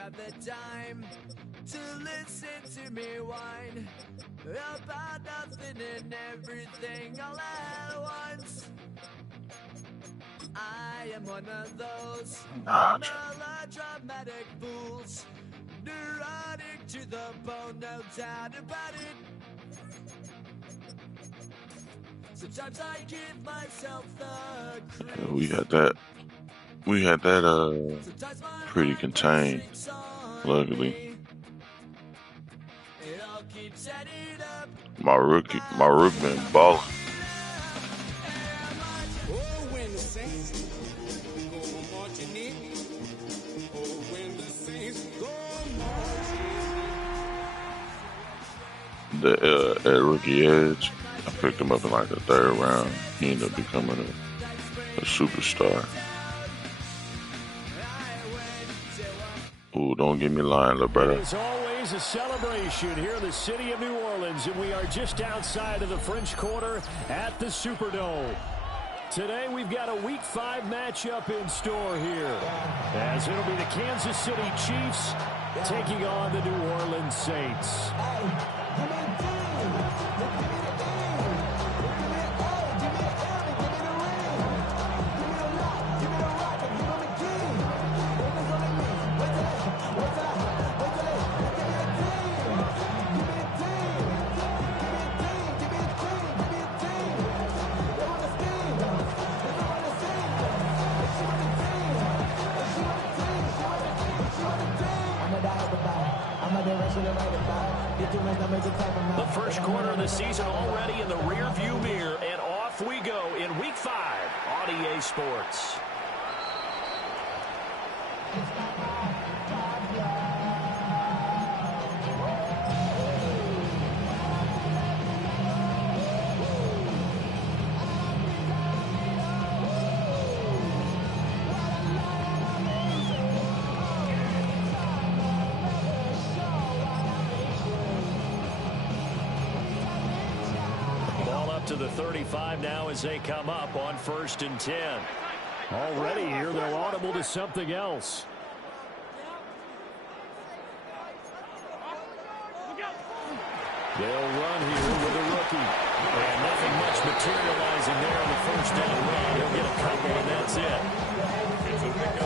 grab the time to listen to me whine about nothing and everything all at once. I am one of those melodramatic fools, neurotic to the bone, no doubt about it. Sometimes I give myself the credit. We had that pretty contained, luckily. My rook been balling. At Rookie Edge, I picked him up in like the 3rd round. He ended up becoming a superstar. Ooh, don't get me lying, little brother. It's always a celebration here in the city of New Orleans, and we are just outside of the French Quarter at the Superdome. Today we've got a Week 5 matchup in store here, as it'll be the Kansas City Chiefs taking on the New Orleans Saints. The first quarter of the season already in the rearview mirror, and off we go in Week 5 on EA Sports. To the 35 now as they come up on 1st and 10. Already here, they're audible to something else. They'll run here with a rookie. And nothing much materializing there on the first down run. He'll get a couple, and that's it.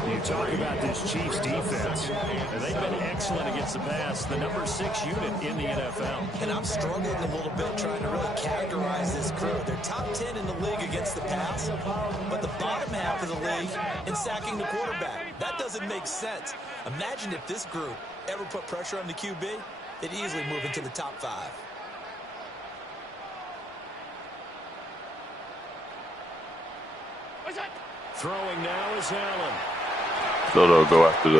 You talk about this Chiefs defense. And they've been excellent against the pass. The number 6 unit in the NFL. And I'm struggling a little bit trying to really categorize this crew. They're top 10 in the league against the pass, but the bottom half of the league in sacking the quarterback. That doesn't make sense. Imagine if this group ever put pressure on the QB, they'd easily move into the top 5. Throwing now is Allen. So they'll go after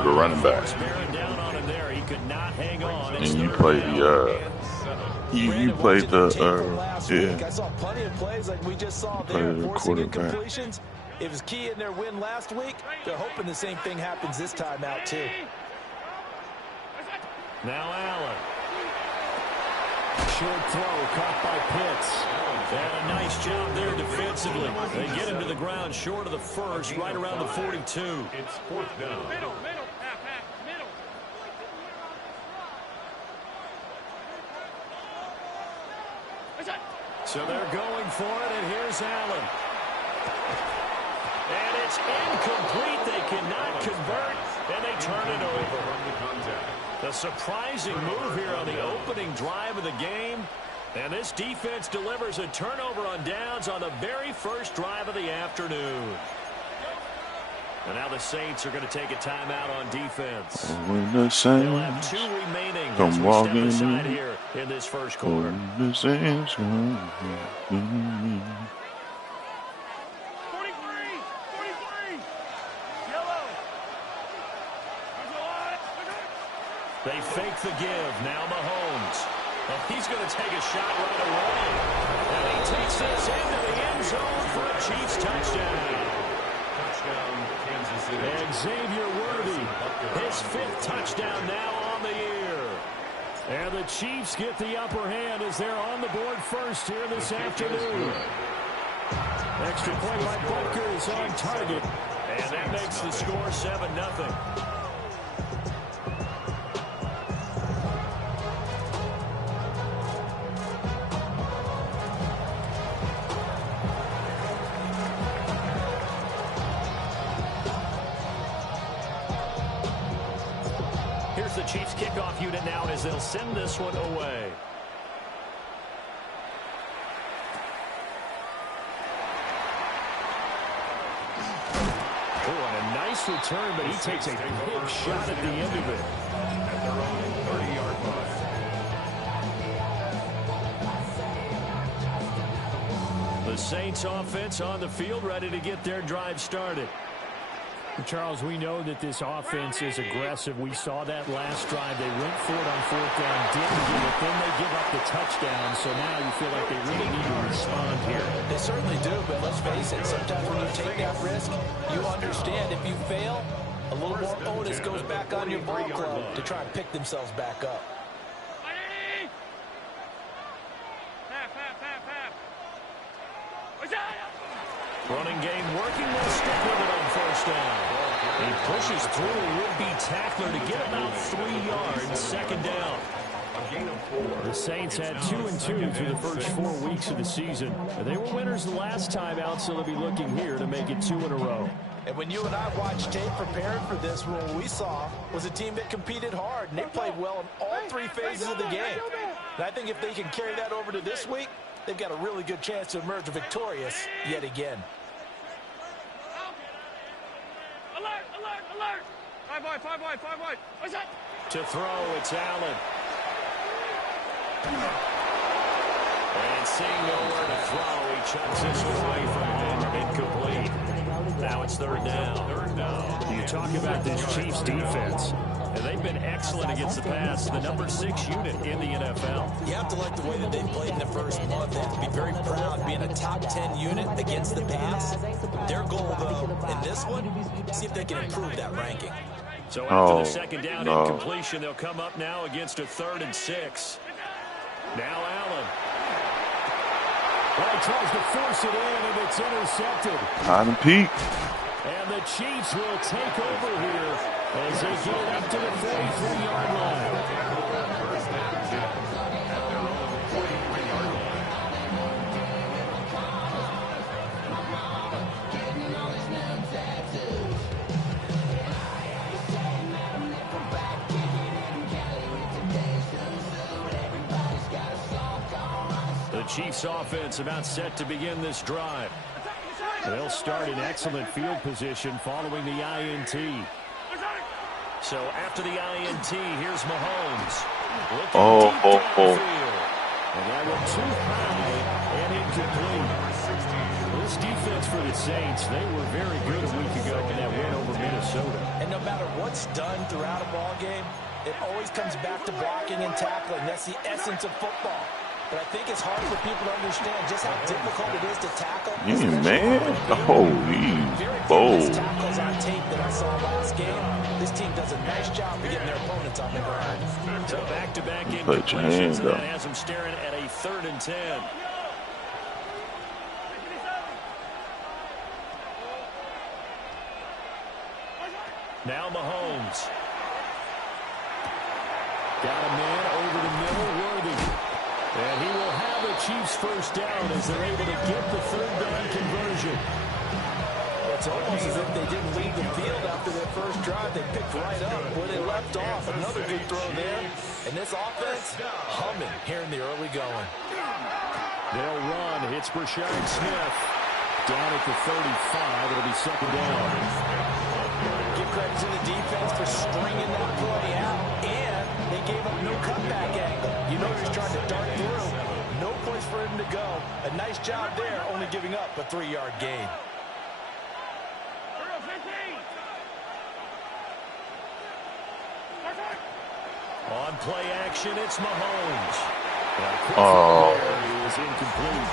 the running back. And you play I saw plenty of plays like we just saw there, forcing incompletions. It was key in their win last week. They're hoping the same thing happens this time out too. Now Allen. Short throw caught by Pitts. And a nice job there defensively. They get him to the ground short of the first, right around the 42. It's 4th down. Middle. So they're going for it, and here's Allen. And it's incomplete. They cannot convert, and they turn it over. The surprising move here on the opening drive of the game. And this defense delivers a turnover on downs on the very first drive of the afternoon. And now the Saints are going to take a timeout on defense. When the Saints they'll have 2 remaining come as we walking step aside here in this first quarter. When the Saints come They fake the give. Now Mahomes. And he's going to take a shot right away. And he takes this into the end zone for a Chiefs touchdown. Kansas City. And Xavier Worthy, his 5th touchdown now on the year. And the Chiefs get the upper hand as they're on the board first here this afternoon. Extra point by Butker is on target. And that makes the score 7-0. Here's the Chiefs kickoff unit now as they'll send this one away. Nice return, but he takes a big shot at the end of it. At their own 30-yard line. The Saints offense on the field, ready to get their drive started. Charles, we know that this offense is aggressive. We saw that last drive. They went for it on 4th down, didn't get it. Then they give up the touchdown. So now you feel like they really need to respond here. They certainly do, but let's face it, sometimes when you take that risk, you understand if you fail, a little more onus goes back on your ball club to try and pick themselves back up. Running game working. They'll stick with it on 1st down. He pushes through a would-be tackler to get about 3 yards. 2nd down. The Saints had 2-2 through the first 4 weeks of the season. They were winners the last time out, so they'll be looking here to make it 2 in a row. And when you and I watched tape preparing for this, what we saw was a team that competed hard, and they played well in all 3 phases of the game. And I think if they can carry that over to this week, they've got a really good chance to emerge victorious yet again. Alert, alert, alert! 5 wide. What's that? To throw, it's Allen. And seeing nowhere to throw, he chucks this one away from him. Incomplete. Now it's 3rd down. You talk about this Chiefs defense. And they've been excellent against the pass, the number 6 unit in the NFL. You have to like the way that they played in the first month. They have to be very proud being a top 10 unit against the pass. Their goal, though, in this one, see if they can improve that ranking. So after the 2nd down incompletion, they'll come up now against a 3rd and 6. Now Allen. Well, he tries to force it in, and it's intercepted. Hide and peek. And the Chiefs will take over here as they get it up to the 43-yard line. The Chiefs offense about set to begin this drive. They'll start in excellent field position following the INT. So after the INT, here's Mahomes. Looking deep downfield. And that went too high and incomplete. This defense for the Saints, they were very good a week ago in that win over Minnesota. And no matter what's done throughout a ball game, it always comes back to blocking and tackling. That's the essence of football. But I think it's hard for people to understand just how difficult it is to tackle. Yeah, man. Holy bold. Tackles on tape that I saw last game. This team does a nice job of getting their opponents on the ground. So back-to-back Put your hands incompletions, and up. that has them staring at a 3rd and 10. Now Mahomes. Got a man over the middle, Worthy. And he will have the Chiefs 1st down as they're able to get the 3rd down conversion. It's almost as if they didn't leave the field after their first drive. They picked right up where they left off. Another good throw there. And this offense, humming here in the early going. They'll run. It's Brashard Smith. Down at the 35. It'll be 2nd down. Give credit to the defense for stringing that play out. And they gave up no cutback angle. You know he's trying to dart through. No place for him to go. A nice job there, only giving up a 3-yard gain. On play action, it's Mahomes. Oh. Is incomplete.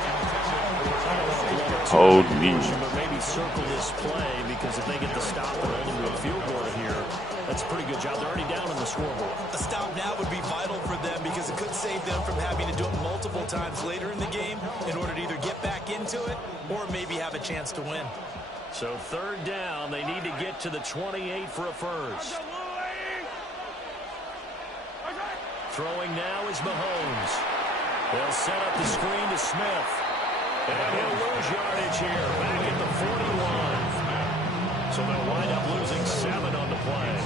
Hold me. But maybe circle this play because if they get the stop and hold them to a field goal here, that's a pretty good job. They're already down on the scoreboard. A stop now would be vital for them because it could save them from having to do it multiple times later in the game in order to either get back into it or maybe have a chance to win. So third down, they need to get to the 28 for a first. Throwing now is Mahomes. They'll set up the screen to Smith. And he'll lose yardage here, back at the 41. So they'll wind up losing 7 on the play.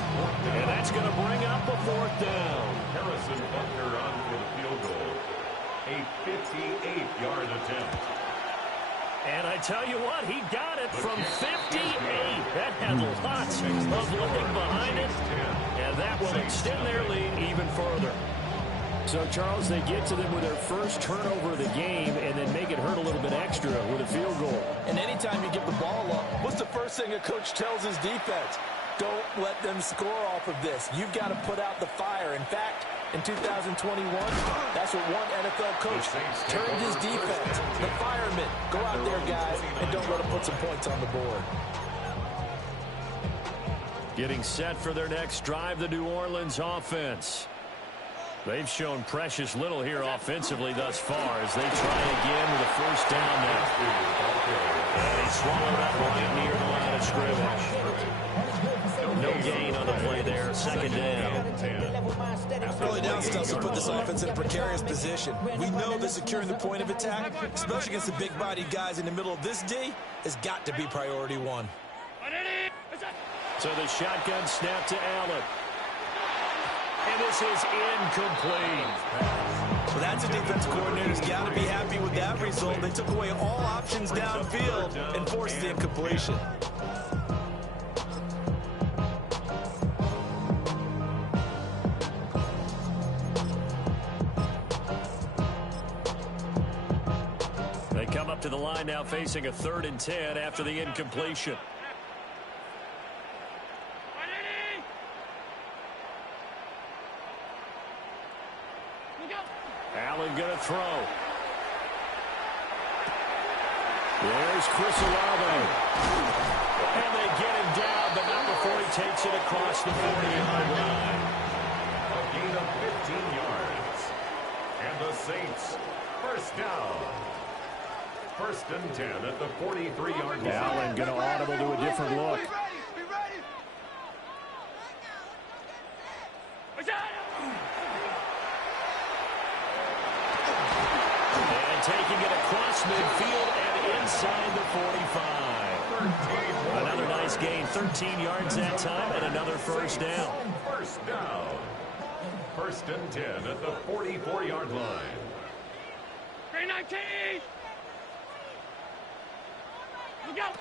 And that's going to bring up a fourth down. Harrison Butker on for the field goal. A 58-yard attempt. And I tell you what, he got it from 58. That had lots of leg behind it. And that will extend their lead even further. So, Charles, they get to them with their first turnover of the game and then make it hurt a little bit extra with a field goal. And anytime you give the ball up, what's the first thing a coach tells his defense? Don't let them score off of this. You've got to put out the fire. In fact, in 2021, that's what one NFL coach turned his defense. The firemen. Go out there, guys, and don't let them put some points on the board. Getting set for their next drive, the New Orleans offense. They've shown precious little here offensively thus far as they try again with a first down now. And he swallowed up right near the line of scrimmage. No gain on the play there. Second down. Early down stuff to put this offense in a precarious position. We know that securing the point of attack, especially against the big-bodied guys in the middle of this D, has got to be priority one. So the shotgun snap to Allen. And this is incomplete. Well, that's a defense coordinator's got to be happy with that result. They took away all options downfield and forced the incompletion. They come up to the line now facing a 3rd and 10 after the incompletion. Allen going to throw. There's Chris Olave. And they get him down, but not before he takes it across the 40-yard line. A gain of 15 yards. And the Saints, first down. 1st and 10 at the 43-yard line. Allen going to audible to a different look. Taking it across midfield and inside the 45. Another nice gain, 13 yards that time, and another first down. First down. 1st and 10 at the 44-yard line. 319. Look out.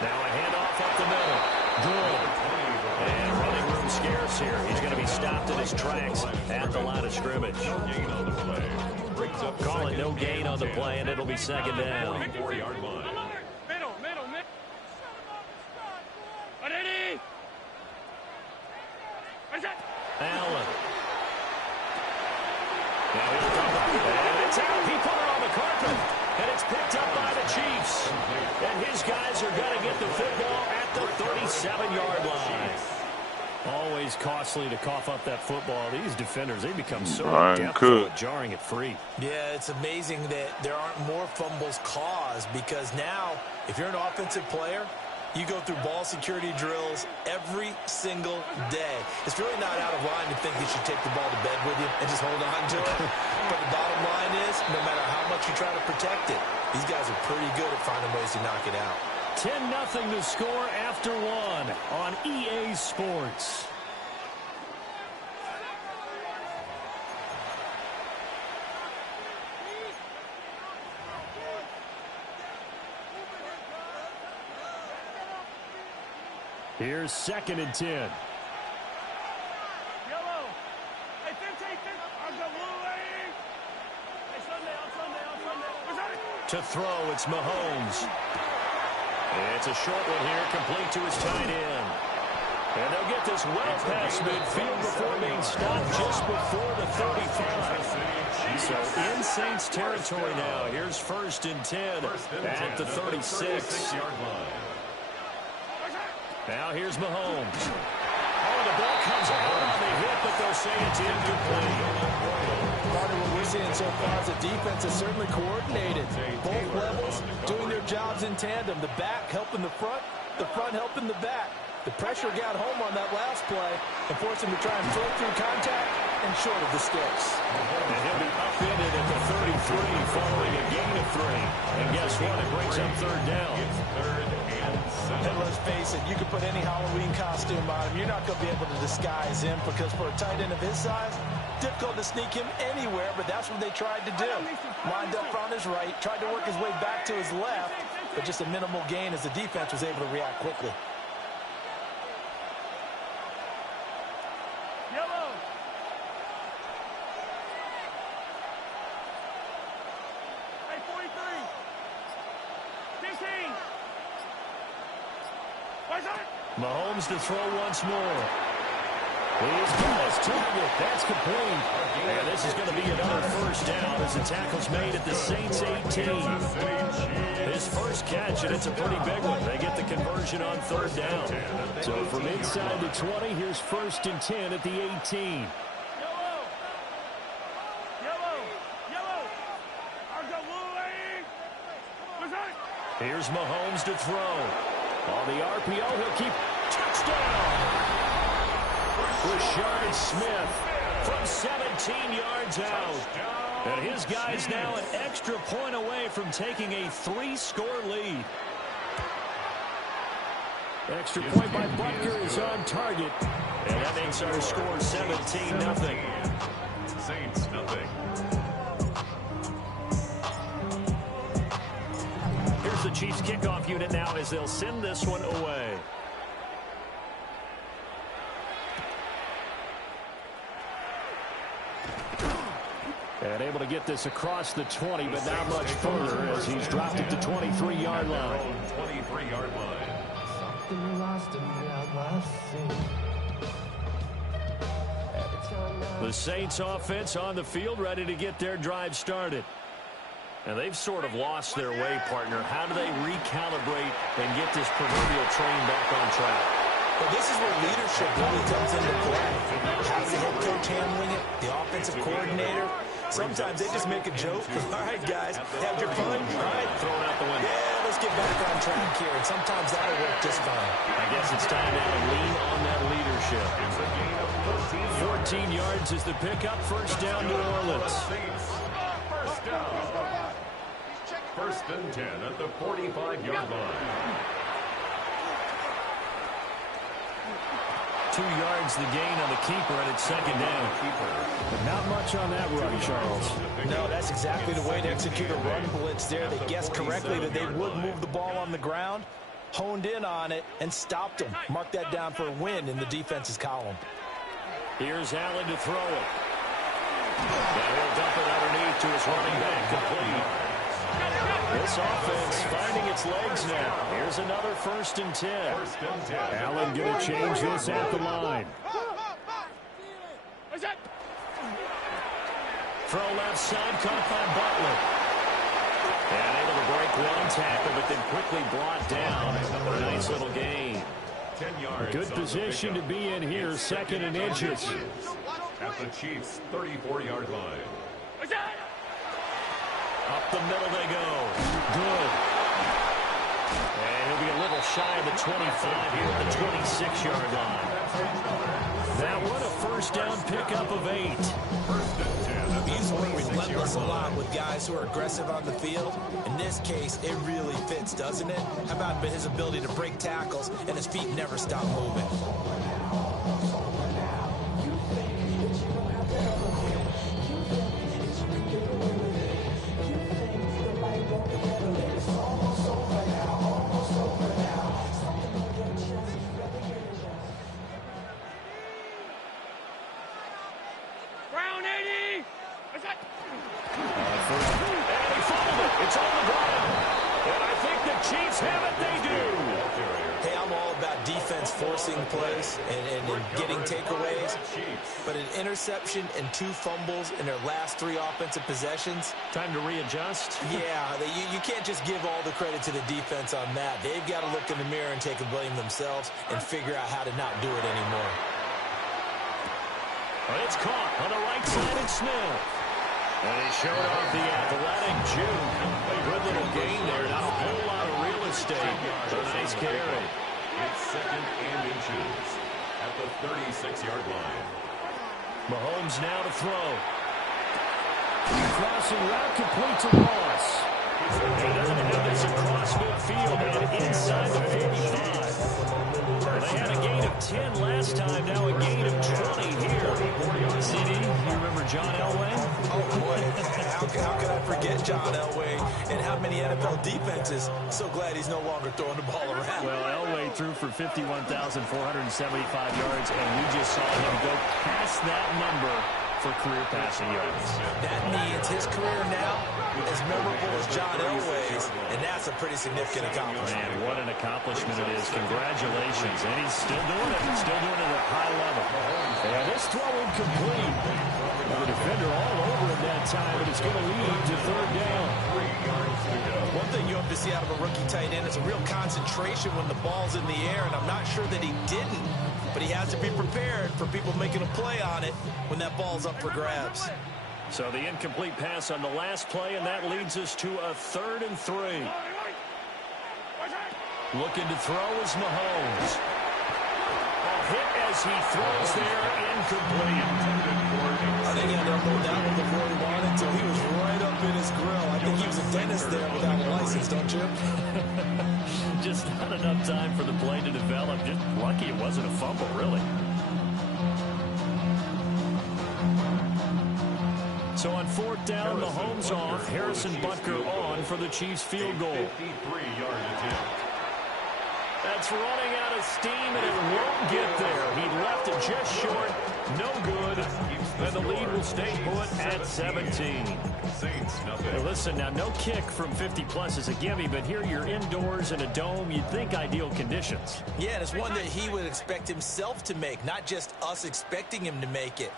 Now a handoff up the middle. Good. And running room scarce here. He's going to be stopped in his tracks at the line of scrimmage. No gain on the play. Call it no gain on the play, and it'll be second down. 4-yard line. Middle. Ready? Allen. Now he'll come up. And it's out. He put it on the carpet. And it's picked up by the Chiefs. And his guys are going to get the football at the 37-yard line. Always costly to cough up that football. These defenders, they become so adept at jarring it free. Yeah, it's amazing that there aren't more fumbles caused because now, if you're an offensive player, you go through ball security drills every single day. It's really not out of line to think you should take the ball to bed with you and just hold on to it. But the bottom line is, no matter how much you try to protect it, these guys are pretty good at finding ways to knock it out. 10-0 to score after 1 on EA Sports. Here's 2nd and 10. Yellow. Hey, 15. I'll go blue, lady. Hey, Sunday. To throw, it's Mahomes. It's a short one here, complete to his tight end. And they'll get this well past midfield before being stopped just before the 35. So in Saints territory now. Here's 1st and 10 at the 36. Now here's Mahomes. Oh, the ball comes out on the hit, but they'll say it's incomplete. Part of what we're seeing so far is the defense is certainly coordinated. Both levels doing their jobs in tandem. The back helping the front helping the back. The pressure got home on that last play and forced him to try and throw through contact and short of the sticks. And he'll be upended at the 33 following a gain of 3. And guess what? It brings up third down. And let's face it, you can put any Halloween costume on him. You're not going to be able to disguise him because for a tight end of his size, difficult to sneak him anywhere, but that's what they tried to do. Lined up on his right, tried to work his way back to his left, but just a minimal gain as the defense was able to react quickly. Yellow. Hey, 43. 15. What's that? Mahomes to throw once more. He's got his target. That's complete. And this is going to be another first down as the tackle's made at the Saints 18. His first catch, and it's a pretty big one. They get the conversion on third down. So from inside the 20, here's 1st and 10 at the 18. Yellow. Yellow. Yellow. What's that? Here's Mahomes to throw. On the RPO, he'll keep touchdown. Rashard Smith from 17 yards out. And his guy's now an extra point away from taking a 3-score lead. Extra point by Butker is on target. And that makes our score 17-0. Saints nothing. Here's the Chiefs kickoff unit now as they'll send this one away. And able to get this across the 20, but not much further as he's dropped it to 23-yard line. 23-yard line. The Saints offense on the field ready to get their drive started. And they've sort of lost their way, partner. How do they recalibrate and get this proverbial train back on track? But this is where leadership really comes into play. How's the head coach handling it? The offensive coordinator? Sometimes they just make a joke. All right, guys, have your fun. All right, Throw it out the window. yeah, let's get back on track here. And sometimes that'll work just fine. I guess it's time now to lean on that leadership. 14 yards is the pickup. First down, New Orleans. First down. 1st and 10 at the 45-yard line. 2 yards the gain on the keeper, and it's 2nd down. But not much on that run, Charles. No, that's exactly the way to execute a run blitz there. They guessed correctly that they would move the ball on the ground, honed in on it, and stopped them. Mark that down for a win in the defense's column. Here's Allen to throw it. And he'll dump it underneath to his running back, complete. This offense finding its legs now. Here's another 1st and 10. 1st and 10. Allen going to change this at the line. What's that? Throw left side, caught by Butler. And able to break one tackle, but then quickly brought down. A nice little gain. 10 yards. Good position to be in here, 2nd and inches. At the Chiefs' 34-yard line. What's that? Up the middle they go. Good. And he'll be a little shy of the 25 here at the 26-yard line. That one a first down pickup of 8. He's relentless a lot with guys who are aggressive on the field. In this case, it really fits, doesn't it? How about his ability to break tackles and his feet never stop moving? Brown 80. What's that? And he fumbled it. It's on the ground. And I think the Chiefs have it. They do. Hey, I'm all about defense forcing plays and getting takeaways. But an interception and 2 fumbles in their last 3 offensive possessions. Time to readjust. Yeah, you can't just give all the credit to the defense on that. They've got to look in the mirror and take the blame themselves and figure out how to not do it anymore. But it's caught on the right side of Smith. And he showed off the athletic juke. A good little gain there. Not a whole lot of real estate. But a nice carry. It's 2nd and inches at the 36-yard line. Mahomes now to throw. Crossing route complete to Ross. He doesn't have this across midfield and inside the 45. They had a gain of 10 last time, now a gain of 20 here. CD, you remember John Elway? Oh, boy. How could I forget John Elway and how many NFL defenses? So glad he's no longer throwing the ball around. Well, Elway threw for 51,475 yards, and we just saw him go past that number for career passing yards. That means his career now as memorable as John Elway's, and that's a pretty significant accomplishment. Man, what an accomplishment it is. Congratulations. And he's still doing it. Still doing it at a high level. And this throw incomplete. The defender all over him that time, and it's going to lead to 3rd down. One thing you have to see out of a rookie tight end is a real concentration when the ball's in the air, and I'm not sure that he didn't, but he has to be prepared for people making a play on it when that ball's up for grabs. So the incomplete pass on the last play, and that leads us to a 3rd and 3. Looking to throw is Mahomes. Hit as he throws there, incomplete. I think he had to unload that one before he wanted to. He was right up in his grill. I think he was a dentist there without a license, don't you? Just not enough time for the play to develop. Just lucky it wasn't a fumble, really. So on 4th down, Mahomes off. Harrison Butker on for the Chiefs field goal. 53-yard attempt. That's running out of steam, and it won't get there. He left it just short. No good. And the lead will stay put at 17. Saints, nothing. Hey, listen, now no kick from 50-plus is a gimme, but here you're indoors in a dome. You'd think ideal conditions. Yeah, and it's one that he would expect himself to make, not just us expecting him to make it.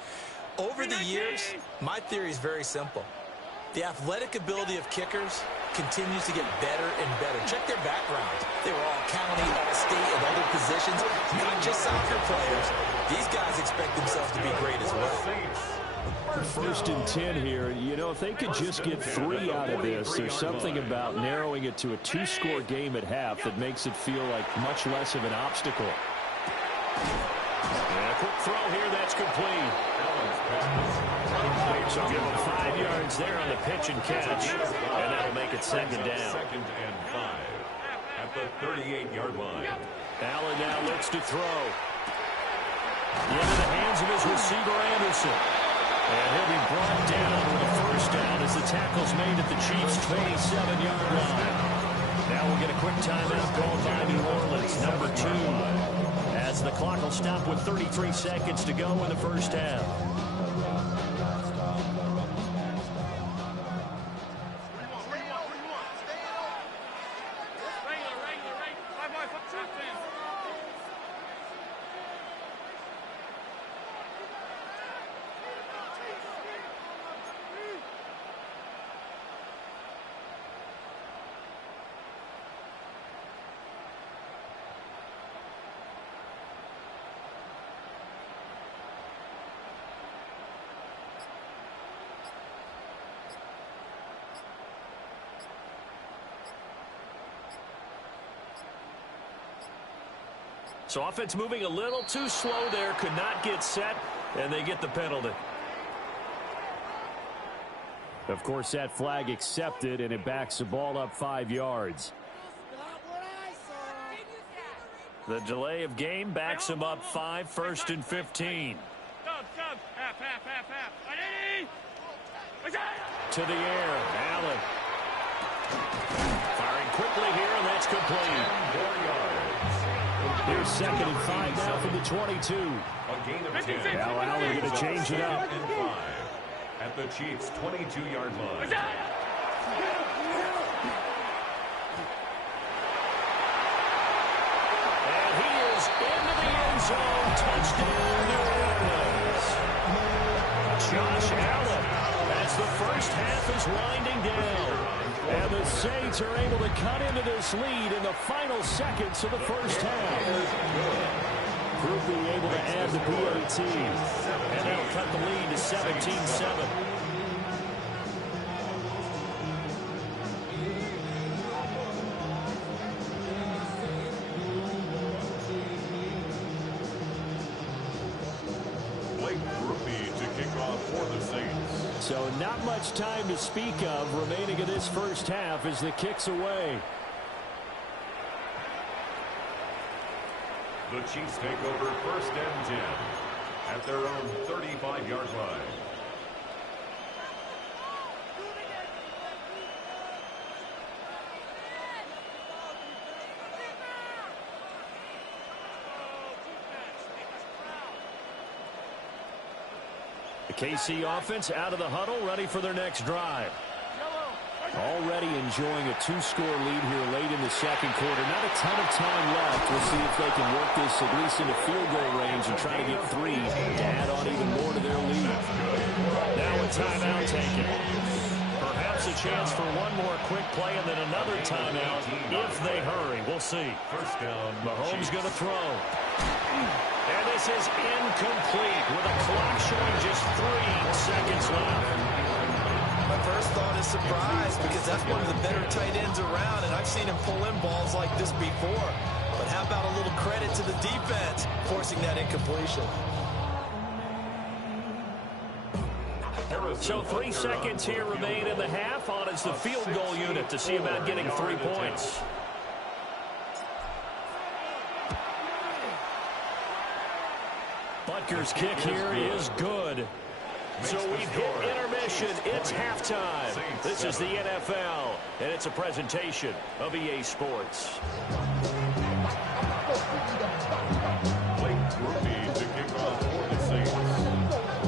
Over the years, my theory is very simple. The athletic ability of kickers continues to get better and better. Check their backgrounds. They were all county, all state, and other positions, not just soccer players. These guys expect themselves to be great as well. 1st and 10 here. You know, if they could just get 3 out of this, there's something about narrowing it to a 2-score game at half that makes it feel like much less of an obstacle. And a quick throw here, that's complete. So give him 5 yards there on the pitch and catch, and that'll make it 2nd down. 2nd and 5 at the 38-yard line. Allen now looks to throw. Into the hands of his receiver, Anderson. And he'll be brought down with a 1st down as the tackle's made at the Chiefs' 27-yard line. Now we'll get a quick timeout called by New Orleans, number 2. As the clock will stop with 33 seconds to go in the 1st half. So offense moving a little too slow there, could not get set, and they get the penalty. Of course, that flag accepted, and it backs the ball up 5 yards. The delay of game backs him up 5, 1st and 15. To the air, Allen. Firing quickly here, and that's complete. 4 yards. Here's 2nd and 5 now from the 22. A gain of 10. Now Allen going to change it up. 2nd and 5 at the Chiefs' 22-yard line. And he is into the end zone. Touchdown, New Orleans. Josh Allen, as the 1st half is winding down. And the Saints are able to cut into this lead in the final seconds of the 1st half. Through quickly able to add the PAT. And they'll cut the lead to 17-7. So not much time to speak of remaining in this first half as the kick's away. The Chiefs take over 1st and 10 at their own 35-yard line. The KC offense out of the huddle, ready for their next drive. Already enjoying a 2-score lead here late in the second quarter. Not a ton of time left. We'll see if they can work this at least into field goal range and try to get 3 to add on even more to their lead. Now a timeout taken. Perhaps a chance for one more quick play and then another timeout if they hurry. We'll see. First down. Mahomes going to throw. And this is incomplete with a clock showing just 3 seconds left. My first thought is surprise because that's one of the better tight ends around, and I've seen him pull in balls like this before. But how about a little credit to the defense forcing that incompletion? So 3 seconds here remain in the half. On is the field goal unit to see about getting 3 points. Butker's kick here is good. So we've hit intermission. It's halftime. This is the NFL, and it's a presentation of EA Sports.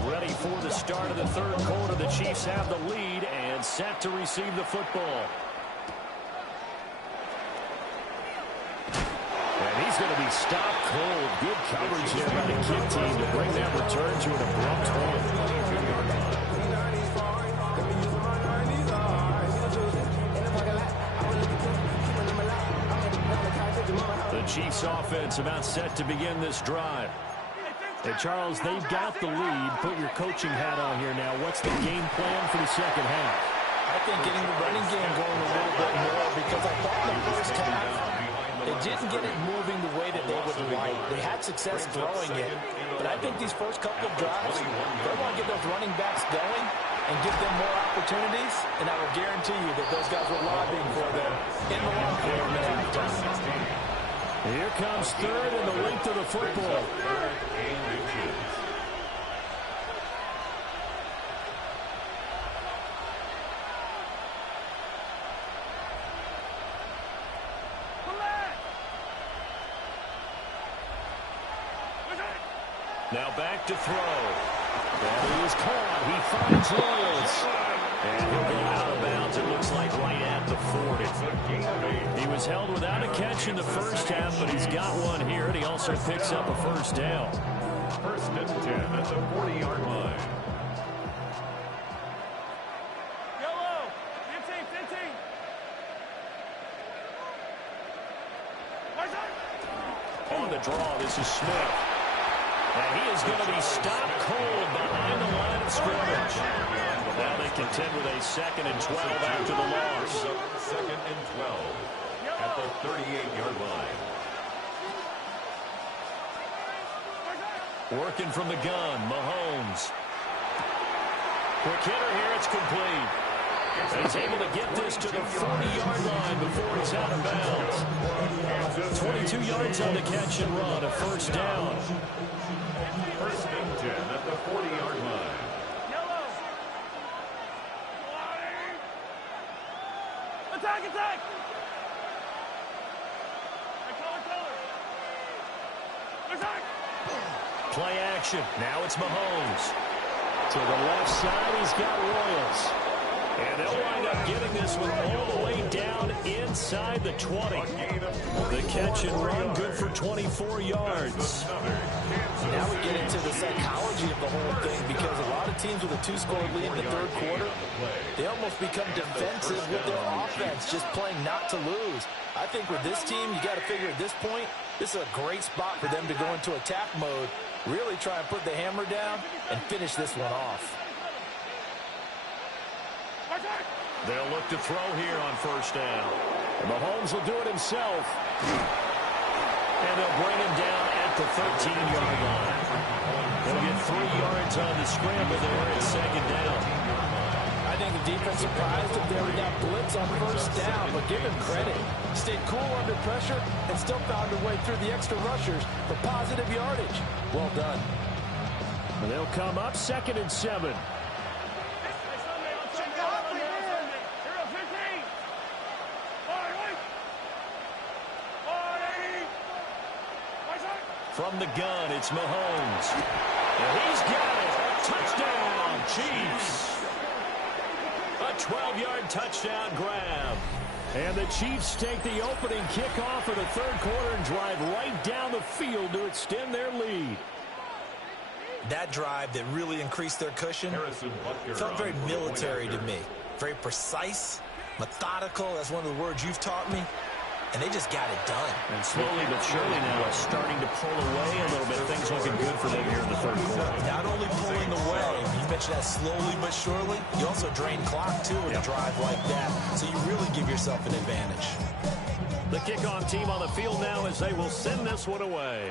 Ready for the start of the third quarter. The Chiefs have the lead and set to receive the football. And he's going to be stopped cold. Good coverage there by the kick team to bring that return to an abrupt halt. The Chiefs offense about set to begin this drive. Hey, Charles, they've got the lead. Put your coaching hat on here now. What's the game plan for the second half? I think getting the running game going a little bit more because I thought in the first half they didn't get it moving the way that they would like. They had success throwing it, but I think these first couple of drives, they want to get those running backs going and give them more opportunities, and I will guarantee you that those guys were lobbying for them in the long quarter. Here comes third and the length of the football. Now back to throw. And he is caught. He finds Royals. And he'll go out of bounds, it looks like, right at the 40. He was held without a catch in the first half, but he's got one here, and he also picks up a first down. 1st and 10 at the 40-yard line. Yellow! 15, 15! On the draw, this is Smith. And he is going to be stopped cold behind the line of scrimmage. Now they contend with a 2nd and 12 after the loss. 2nd and 12 at the 38-yard line. Working from the gun, Mahomes. Quick hitter here, it's complete. And he's able to get this to the 40-yard line before he's out of bounds. 22 yards on the catch and run, a first down. 1st and 10 at the 40-yard line. Yellow! Attack, attack! Color! Attack! Play action. Now it's Mahomes. To the left side, he's got Royals. And they'll wind up getting this one all the way down inside the 20. The catch and run, good for 24 yards. Now we get into the psychology of the whole thing, because a lot of teams with a 2-score lead in the third quarter, they almost become defensive with their offense, just playing not to lose. I think with this team, you got to figure at this point, this is a great spot for them to go into attack mode, really try and put the hammer down and finish this one off. They'll look to throw here on first down. And Mahomes will do it himself. And they'll bring him down at the 13-yard line. They'll get 3 yards on the scramble there at second down. I think the defense surprised if they were that blitz on first down, but give him credit. Stayed cool under pressure and still found a way through the extra rushers for positive yardage. Well done. And they'll come up 2nd and 7. From the gun, it's Mahomes. And he's got it. Touchdown, Chiefs. A 12-yard touchdown grab. And the Chiefs take the opening kickoff of the third quarter and drive right down the field to extend their lead. That drive that really increased their cushion felt very military to me. Very precise, methodical. That's one of the words you've taught me. And they just got it done. And slowly but surely now it's starting to pull away a little bit. Things looking good for them here in the third quarter. Not only pulling away, you mentioned that slowly but surely, you also drain clock too with a drive like that. So you really give yourself an advantage. The kickoff team on the field now as they will send this one away.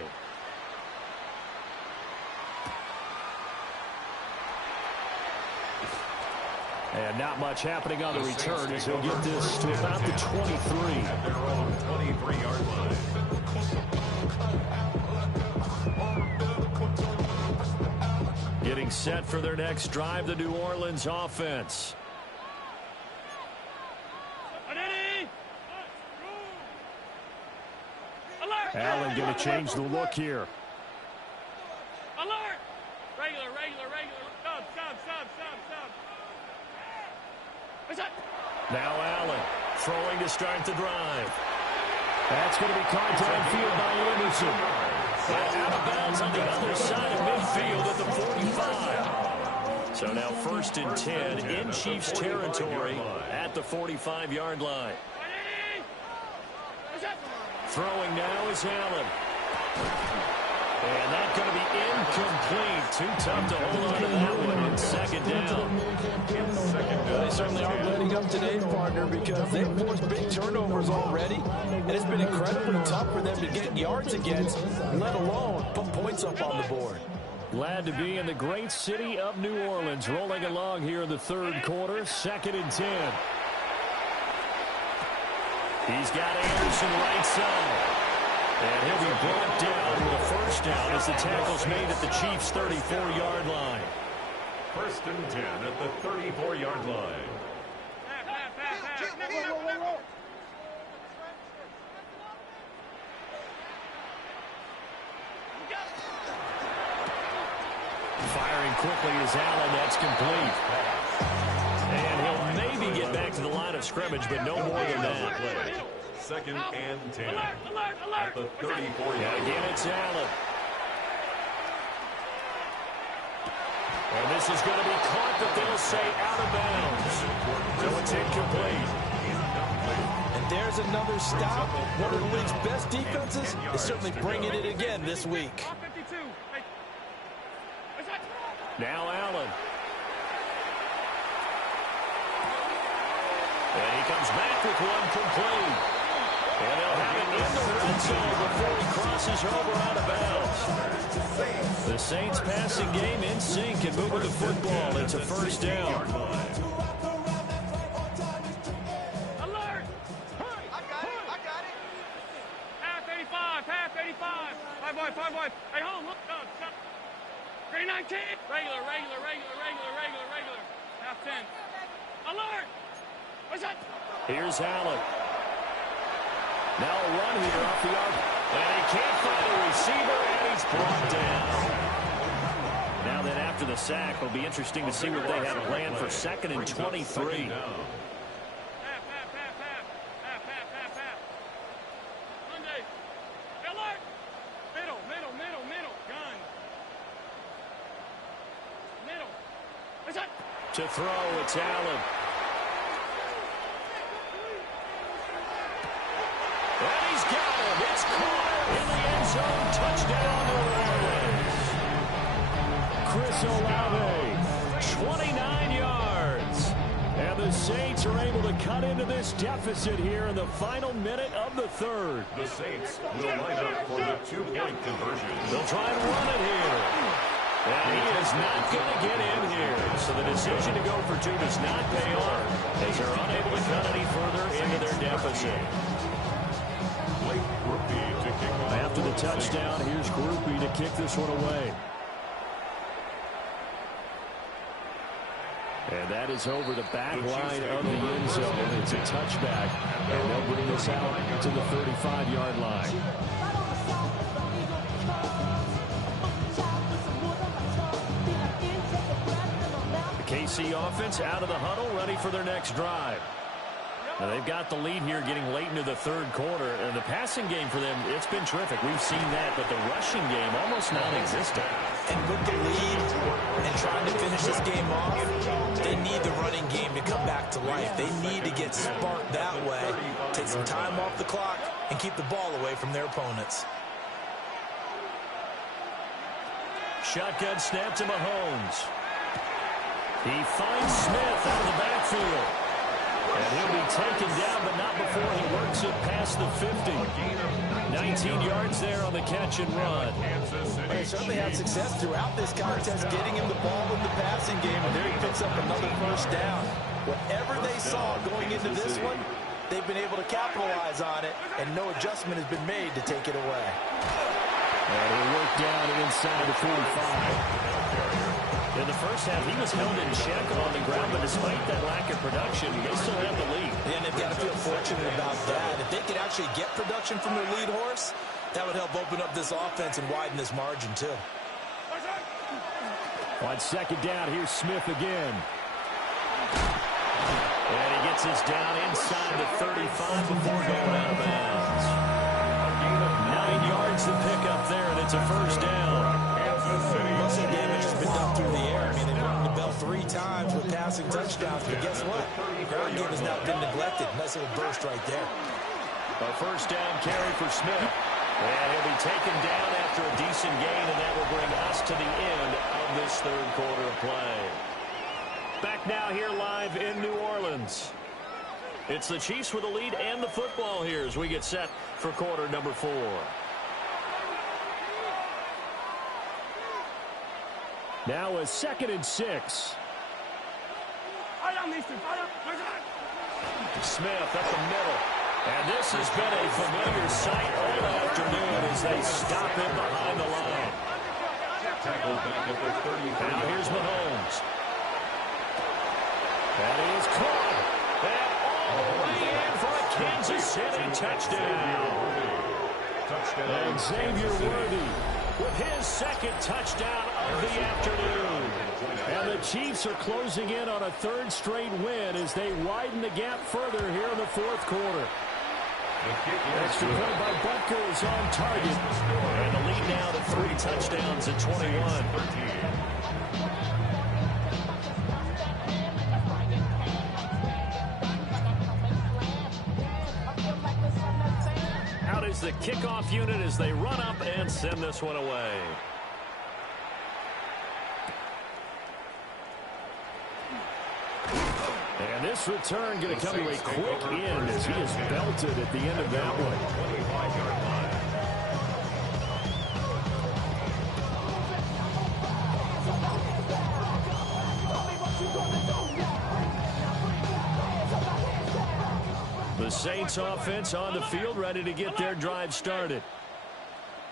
And not much happening on the return as he'll get this to about the 23. At their own 23-yard line. Getting set for their next drive, the New Orleans offense. Allen going to change the look here. Alert! Regular. Sub. Now Allen throwing to start the drive. That's going to be caught downfield by Anderson. And out of bounds on the other side of midfield at the 45. So now 1st and 10 in Chiefs territory at the 45-yard line. Throwing now is Allen. And that's going to be incomplete. Too tough to hold on to that one in 2nd down. They certainly are letting up today, partner, because they've forced big turnovers already, and it's been incredibly tough for them to get yards against, let alone put points up on the board. Glad to be in the great city of New Orleans, rolling along here in the third quarter, 2nd and 10. He's got Anderson right side. And he'll be brought down with a first down as the tackle's made at the Chiefs' 34-yard line. 1st and 10 at the 34-yard line. Firing quickly is Allen. That's complete. And he'll maybe get back to the line of scrimmage, but no more than that. 2nd and 10 Alert. at the 34-yard line. Again, it's Allen. And this is going to be caught, but they'll say out of bounds. So it's incomplete. And there's another stop. One of the league's best defenses is certainly bringing it again this week. 52. Now Allen. And he comes back with one complete. And they'll have it in the red zone before he crosses over out of bounds. The Saints passing game in sync and moving the football. It's a first down. Alert! I got it. Half 85. 5 wide. Hey, home, look. Stop. Green 19. Regular. Half 10. Alert! What's that? Here's Allen. Now a run here off the arc. And he can't find a receiver, and he's brought down. Now that after the sack, it'll be interesting to see what they have planned for 2nd and 23. Half. Monday. Alert! Middle. Gun. To throw, it's Allen. And he's got him. It's caught in the end zone. Touchdown, New Orleans. Chris Olave, 29 yards. And the Saints are able to cut into this deficit here in the final minute of the third. The Saints will line up for the two-point conversion. They'll try and run it here. And he is not going to get in here. So the decision to go for two does not pay off as they're unable to cut any further into their deficit. After the touchdown, here's Grupe to kick this one away. And that is over the back line of the end zone. It's a touchback. And they'll bring this out to the 35-yard line. The KC offense out of the huddle, ready for their next drive. Now they've got the lead here getting late into the third quarter. And the passing game for them, it's been terrific. We've seen that, but the rushing game almost non-existent. And with the lead and trying to finish this game off, they need the running game to come back to life. They need to get sparked that way, take some time off the clock, and keep the ball away from their opponents. Shotgun snap to Mahomes. He finds Smith out of the backfield. And he'll be taken down, but not before he works it past the 50. 19 yards there on the catch and run. They certainly had success throughout this contest, getting him the ball in the passing game, and there he picks up another first down. Whatever they saw going into this one, they've been able to capitalize on it, and no adjustment has been made to take it away. And he'll work down and inside the 45. In the first half, he was held in check on the ground, but despite that lack of production, they still have the lead. And they've got to feel fortunate about that. If they could actually get production from their lead horse, that would help open up this offense and widen this margin, too. On second down, here's Smith again. And he gets us down inside the 35 before going out of bounds. 9 yards to pick up there, and it's a first down. Most of the damage has been done through the air. I mean, they've rung the bell 3 times with passing touchdowns, but guess what? The ground game has not been neglected. Nice little burst right there. A first down carry for Smith. And he'll be taken down after a decent gain, and that will bring us to the end of this third quarter of play. Back now here live in New Orleans. It's the Chiefs with the lead and the football here as we get set for quarter number 4. Now a 2nd and 6. Smith up the middle. And this has been a familiar sight all afternoon as they stop him behind the line. Now here's Mahomes. That is caught. And all the way in for a Kansas City touchdown. And Xavier Worthy with his 2nd touchdown of the afternoon. And the Chiefs are closing in on a 3rd straight win as they widen the gap further here in the 4th quarter. Extra point by Butker is on target. And the lead now to 3 touchdowns at 21. Out is the kickoff unit as they run up and send this one away. And this return going to come to a quick end as he is belted at the end of that one. The Saints offense on the field, ready to get their drive started.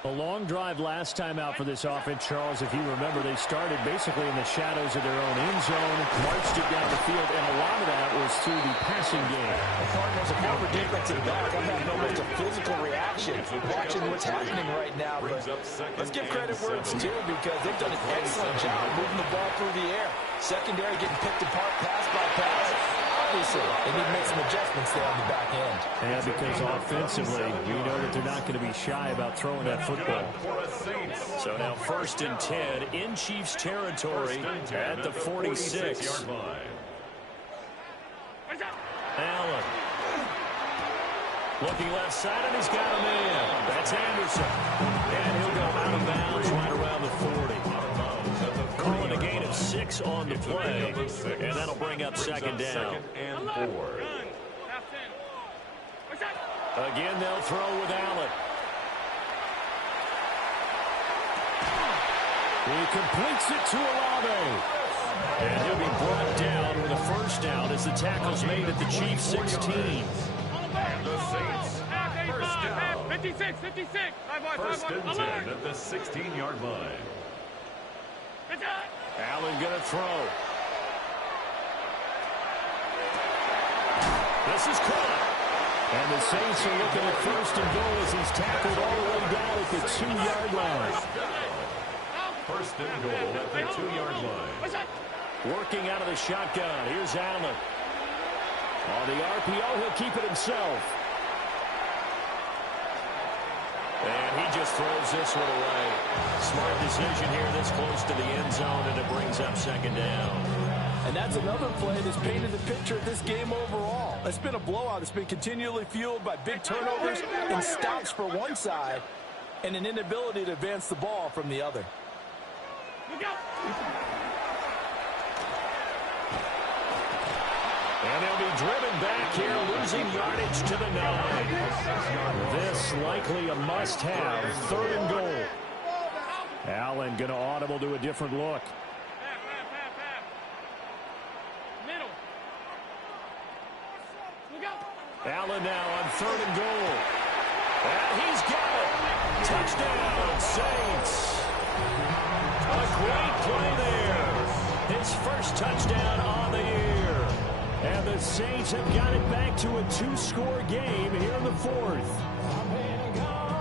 A long drive last time out for this offense, Charles. If you remember, they started basically in the shadows of their own end zone, marched it down the field, and a lot of that was through the passing game. The Cardinals are former defensive back. I'm having almost a physical reaction watching what's happening right now. But let's give credit where it's due because they've done an excellent job moving the ball through the air. Secondary getting picked apart pass by pass. Obviously, they need to make some adjustments there on the back end. Yeah, because offensively, we know that they're not going to be shy about throwing that football. So now 1st and 10 in Chiefs territory at the 46. Allen. Looking left side, and he's got a man. That's Anderson. And he'll go out of bounds right around the 40. Calling a gain of 6 on the play, and that'll bring up 2nd down. And 4. Again, they'll throw with Allen. He completes it to Olave. And he'll be brought down with a 1st down as the tackle's made at the Chiefs 16. And the Saints, 1st down. 56, 56. 1st and 10 at the 16-yard line. Allen going to throw. This is caught. And the Saints are looking at 1st and goal as he's tackled all the way down at the 2-yard line. 1st and goal at the 2-yard line. Working out of the shotgun. Here's Allen. On the RPO, he'll keep it himself. And he just throws this one away. Smart decision here this close to the end zone, and it brings up 2nd down. And that's another play that's painted the picture of this game overall. It's been a blowout. It's been continually fueled by big turnovers and stops for one side and an inability to advance the ball from the other. And they'll be driven back here, losing yardage to the 9. This likely a must-have 3rd and goal. Allen going to audible to a different look. Allen now on 3rd and goal. And he's got it. Touchdown, Saints. A great play there. His 1st touchdown on the year. And the Saints have got it back to a 2-score game here in the 4th.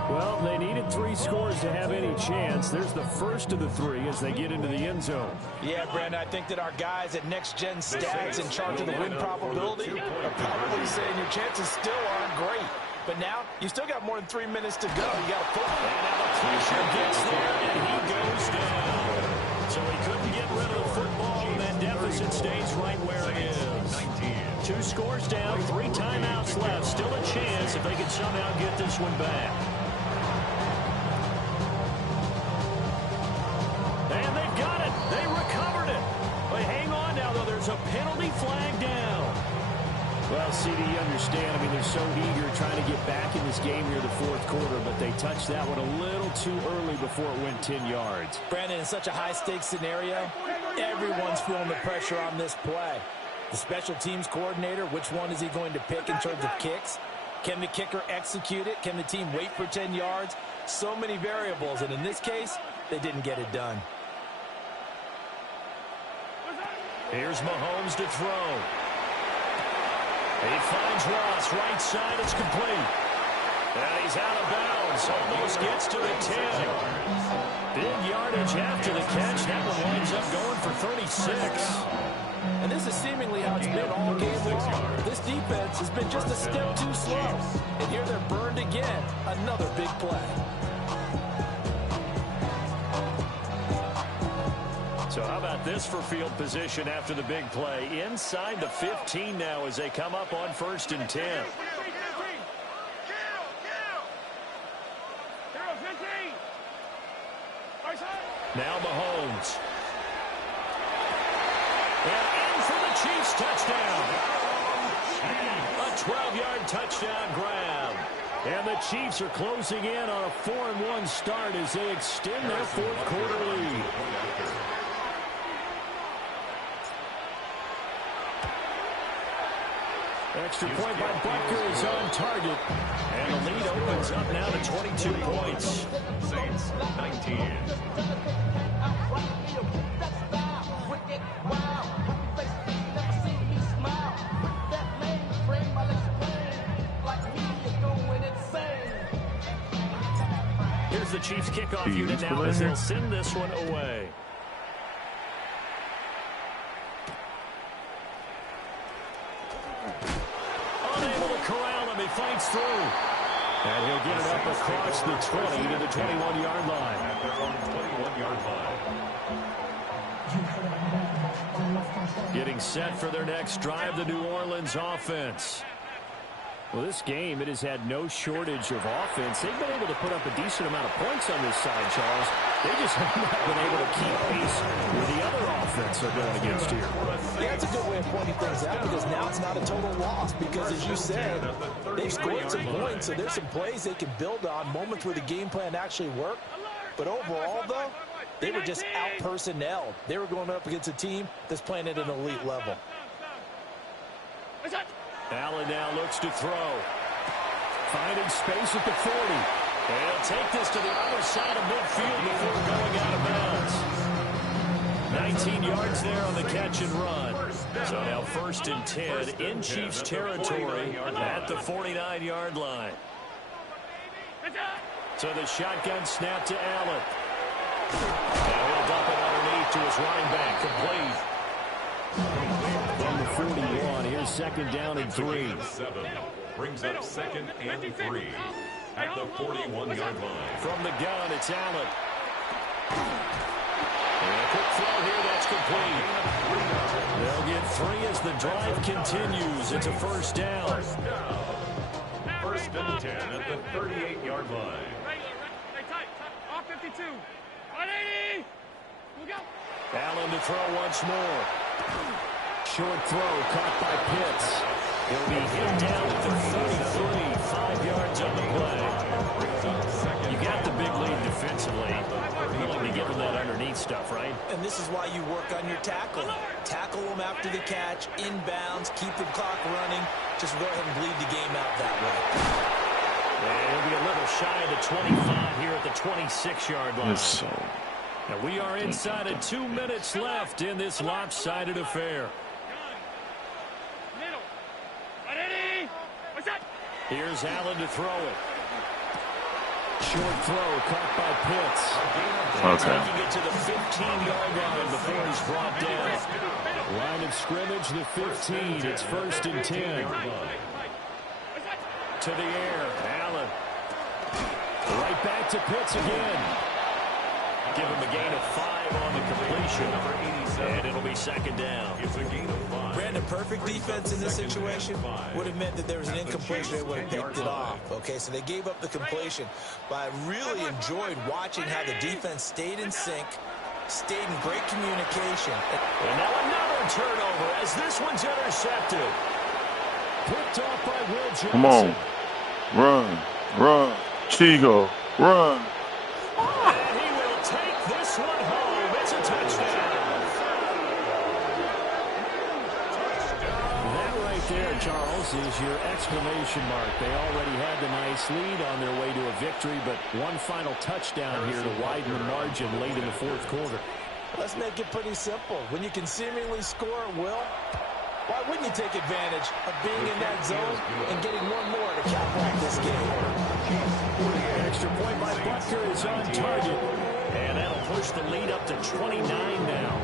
Well, they needed 3 scores to have any chance. There's the 1st of the 3 as they get into the end zone. Yeah, Brandon, I think that our guys at Next Gen Stats in charge of the win probability are probably saying your chances still aren't great. But now, you still got more than 3 minutes to go. You got to put it. And now the pressure gets there, and he goes down. So he couldn't get rid of the football, and that deficit stays right where it is. 2 scores down, 3 timeouts left. Still a chance if they can somehow get this one back. And they've got it. They recovered it. But hang on now, though. There's a penalty flag down. Well, CD, you understand. I mean, they're so eager trying to get back in this game here the 4th quarter, but they touched that one a little too early before it went 10 yards. Brandon, in such a high-stakes scenario, everyone's feeling the pressure on this play. The special teams coordinator, which one is he going to pick in terms of kicks? Can the kicker execute it? Can the team wait for 10 yards? So many variables, and in this case, they didn't get it done. Here's Mahomes to throw. He finds Ross, right side, it's complete. And he's out of bounds, almost gets to the 10. Big yardage after the catch. That one winds up going for 36. And this is seemingly how it's been all game long. This defense has been just a step too slow. And here they're burned again. Another big play. So how about this for field position after the big play? Inside the 15 now as they come up on 1st and 10. Now Mahomes. And in for the Chiefs touchdown. A 12-yard touchdown grab. And the Chiefs are closing in on a 4-1 start as they extend their 4th quarter lead. Extra point by Butker is on target. And the lead opens up now to 22 points. Saints 19. Here's the Chiefs kickoff unit now as they'll send this one away. through. And he'll get it up across the 20 to the 21-yard line. At their own 21-yard line. Getting set for their next drive, the New Orleans offense. Well, this game, it has had no shortage of offense. They've been able to put up a decent amount of points on this side, Charles. They just have not been able to keep pace with the other offense they're going against here. Yeah, that's a good way of pointing things out because now it's not a total loss because, as you said, they've scored some points, so there's some plays they can build on, moments where the game plan actually worked. But overall, though, they were just out-personnelled. They were going up against a team that's playing at an elite level. Allen now looks to throw. Finding space at the 40. And he'll take this to the other side of midfield before going out of bounds. 19 yards there on the catch and run. So now 1st and 10 in Chiefs territory at the 49-yard line. So the shotgun snap to Allen. And he'll dump it underneath to his running back, complete. From the 41, here's 2nd down and 3. 7 brings up 2nd and 3 at the 41-yard line. From the gun, it's Allen. And a quick throw here, that's complete. They'll get 3 as the drive continues. It's a 1st down. 1st and 10 at the 38-yard line. Off 52. 180. Look out. Allen to throw once more. Short throw caught by Pitts. He'll be hit down at the 33, 5 yards on the play. You got the big lead defensively. Willing to give them that underneath stuff, right? And this is why you work on your tackle. Tackle them after the catch, inbounds, keep the clock running. Just go ahead and bleed the game out that way. And he'll be a little shy of the 25 here at the 26-yard line. And we are inside of 2 minutes left in this lopsided affair. Middle. 180. What's that? Here's Allen to throw it. Short throw caught by Pitts. Taking it to the 15-yard line before he's brought down. Line of scrimmage, the 15. It's 1st and 10. To the air, Allen. Right back to Pitts again. Give him a gain of 5 on the completion. And it'll be 2nd down. It's a gain of 5. Brandon, perfect defense in this situation would have meant that there was an incompletion. They would have picked it off. Okay, so they gave up the completion. But I really enjoyed watching how the defense stayed in sync, stayed in great communication. And now another turnover as this one's intercepted. Picked off by Will Johnson. Come on. Run. Chigo, run. And he will take this one home. It's a touchdown. That right there, Charles, is your exclamation mark. They already had the nice lead on their way to a victory, but one final touchdown here to widen the margin late in the 4th quarter. Let's make it pretty simple. When you can seemingly score at will, why wouldn't you take advantage of being in that zone and getting one more to counteract this game? Extra point by Butker is on target. And that'll push the lead up to 29 now.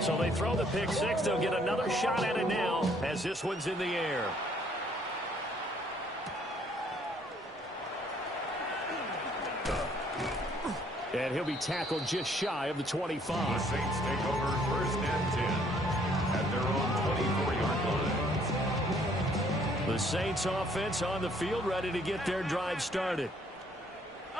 So they throw the pick 6. They'll get another shot at it now as this one's in the air. And he'll be tackled just shy of the 25. The Saints take over 1st and 10 at their own 24-yard line. The Saints offense on the field ready to get their drive started.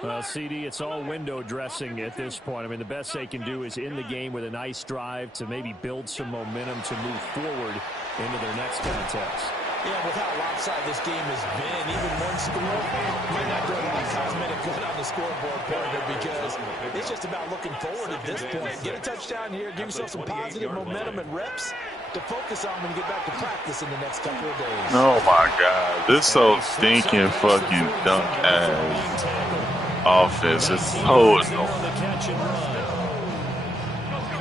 Well, CD, it's all window dressing at this point. I mean, the best they can do is in the game with a nice drive to maybe build some momentum to move forward into their next contest. Yeah, with how lopsided this game has been, even one score might not do a lot of cosmetic good on the scoreboard, partner, because it's just about looking forward at this point. Get a touchdown here, give yourself some positive momentum and reps to focus on when you get back to practice in the next couple of days. Oh, my God. This so stinking fucking dunk ass offense is so annoying.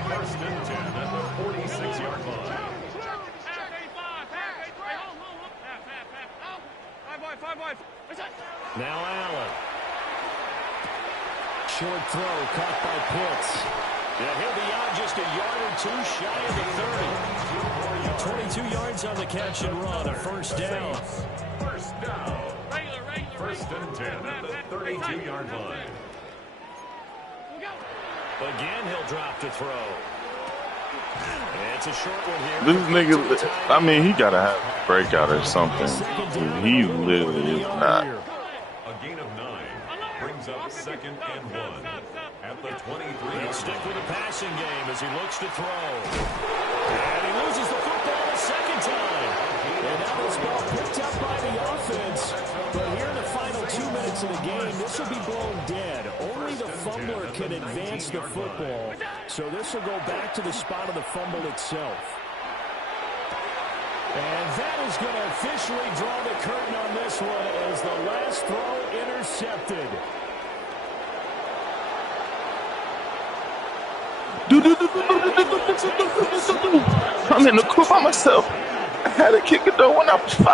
1st and 10 at the 46-yard line. Five wide. What's that? Now Allen. short throw caught by Pitts. Yeah, he'll be out just a yard or two shy of the 30. 22 yards on the catch and run, a first down. First down. First and 10 at the 32-yard line. Again, he'll drop to throw. It's a short one here. This nigga, I mean, he gotta have a breakout or something. He literally is not. A gain of 9 brings up second and 1 at the 23. He'll stick with the passing game as he looks to throw. And he loses the football a second time. And now this ball picked up by the offense. But here in the final 2 minutes of the game, this will be blown dead. Only the fumbler can advance the football. So this will go back to the spot of the fumble itself. And that is going to officially draw the curtain on this one as the last throw intercepted. I'm in the coop by myself. I had to kick it though when I was 5.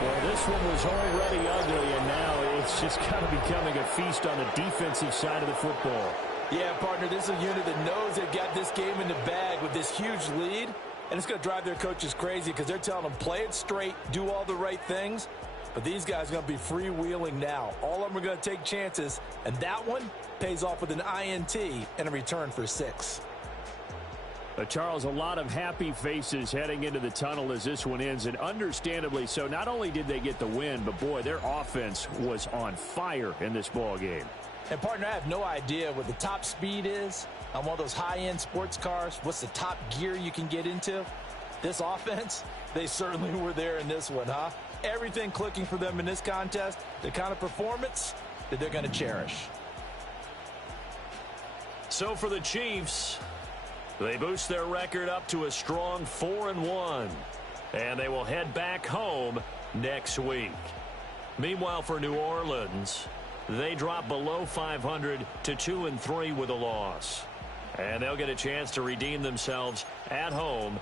Well, this one was already ugly, and now it's just kind of becoming a feast on the defensive side of the football. Yeah, partner, this is a unit that knows they've got this game in the bag with this huge lead, and it's going to drive their coaches crazy because they're telling them play it straight, do all the right things. But these guys are going to be freewheeling now. All of them are going to take chances, and that one pays off with an INT and a return for 6. Charles, a lot of happy faces heading into the tunnel as this one ends, and understandably so. Not only did they get the win, but boy, their offense was on fire in this ball game. And partner, I have no idea what the top speed is on one of those high-end sports cars. What's the top gear you can get into? This offense, they certainly were there in this one, huh? Everything clicking for them in this contest, the kind of performance that they're going to cherish. So for the Chiefs, they boost their record up to a strong 4-1, and they will head back home next week. Meanwhile, for New Orleans, they drop below 500 to 2-3 with a loss, and they'll get a chance to redeem themselves at home